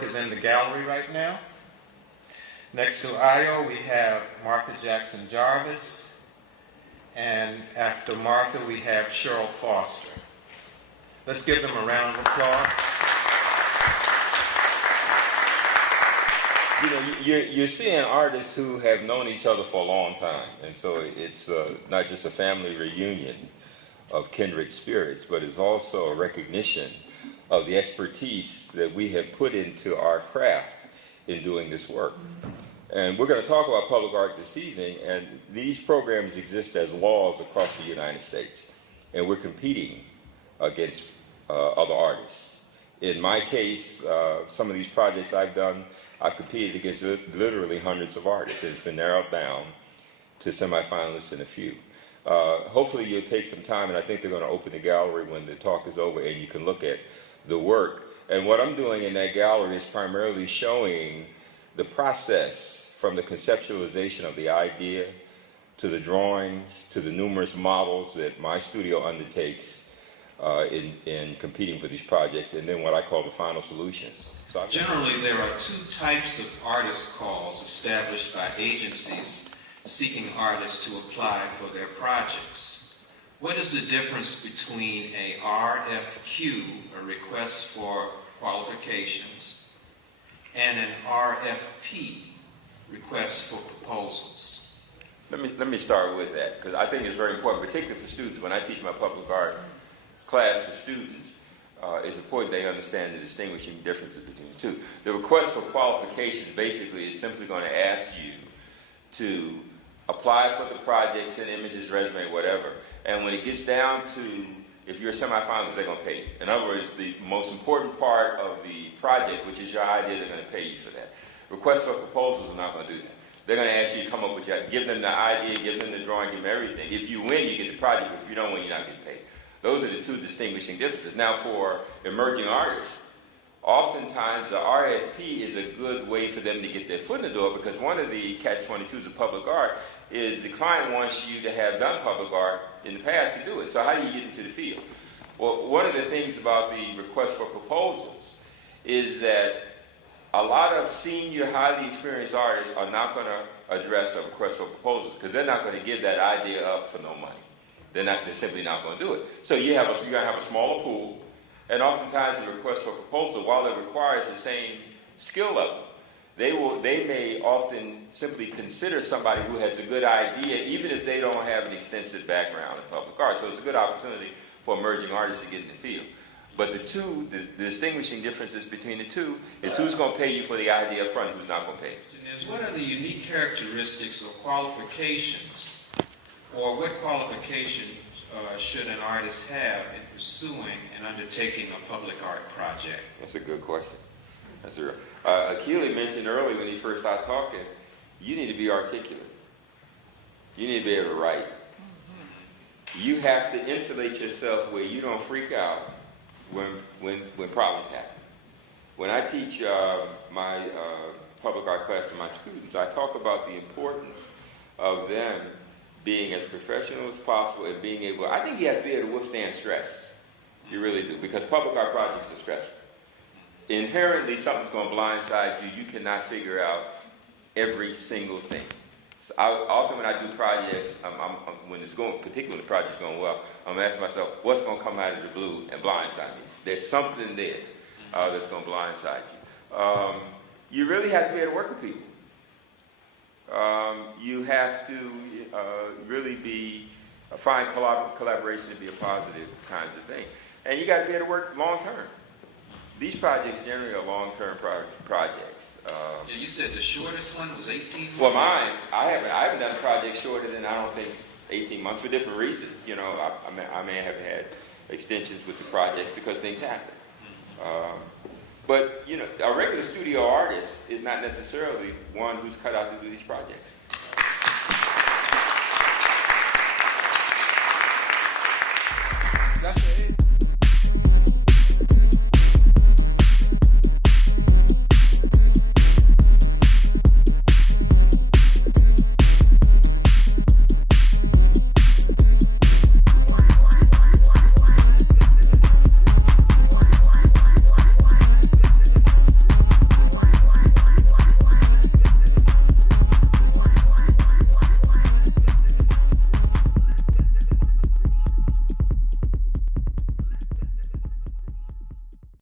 work is in the gallery right now. Next to Ayo, we have Martha Jackson Jarvis. And after Martha, we have Cheryl Foster. Let's give them a round of applause. You know, you're seeing artists who have known each other for a long time. And so it's not just a family reunion of kindred spirits, but it's also a recognition of the expertise that we have put into our craft in doing this work. And we're going to talk about public art this evening, and these programs exist as laws across the United States, and we're competing against other artists. In my case, some of these projects I've done, I've competed against literally hundreds of artists. It's been narrowed down to semifinalists and a few. Hopefully you'll take some time, and I think they're going to open the gallery when the talk is over, and you can look at the work. And what I'm doing in that gallery is primarily showing the process from the conceptualization of the idea to the drawings to the numerous models that my studio undertakes in competing for these projects, and then what I call the final solutions. So generally, there are two types of artist calls established by agencies seeking artists to apply for their projects. What is the difference between a RFQ, a request for qualifications, and an RFP, request for proposals? Let me start with that, because I think it's very important, particularly for students. When I teach my public art class to students, it's important they understand the distinguishing differences between the two. The request for qualifications basically is simply going to ask you to apply for the project, send images, resume, whatever. And when it gets down to, if you're a semifinalist, they're going to pay you. In other words, the most important part of the project, which is your idea, they're going to pay you for that. Requests for proposals are not going to do that. They're going to ask you to come up with give them the idea, give them the drawing, give them everything. If you win, you get the project. If you don't win, you're not getting paid. Those are the two distinguishing differences. Now, for emerging artists, oftentimes the RFP is a good way for them to get their foot in the door, because one of the catch-22s of public art is the client wants you to have done public art in the past to do it. So how do you get into the field? Well, one of the things about the request for proposals is that a lot of senior, highly experienced artists are not going to address a request for proposals because they're not going to give that idea up for no money. They're simply not going to do it. So you're going to have a smaller pool, and oftentimes the request for proposal, while it requires the same skill level, they may often simply consider somebody who has a good idea, even if they don't have an extensive background in public art. So it's a good opportunity for emerging artists to get in the field. But the distinguishing differences between the two is who's going to pay you for the idea up front and who's not going to pay you. What are the unique characteristics or qualifications, or what qualification should an artist have in pursuing and undertaking a public art project? That's a good question. That's a real. Ayokunle mentioned earlier when he first started talking, you need to be articulate. You need to be able to write. You have to insulate yourself where you don't freak out when problems happen. When I teach my public art class to my students, I talk about the importance of them being as professional as possible and being able, I think you have to be able to withstand stress. You really do, because public art projects are stressful. Inherently, something's going to blindside you. You cannot figure out every single thing. So often when I do projects, when it's going, particularly when the project's going well, I'm asking myself, what's going to come out of the blue and blindside me? There's something there that's going to blindside you. You really have to be able to work with people. You have to really find collaboration to be a positive kinds of thing. And you got to be able to work long term. These projects generally are long-term projects. You said the shortest one was 18 months? Well, mine, I haven't done projects shorter than, I don't think, 18 months for different reasons. You know, I may have had extensions with the projects because things happen. But, you know, a regular studio artist is not necessarily one who's cut out to do these projects. That's it.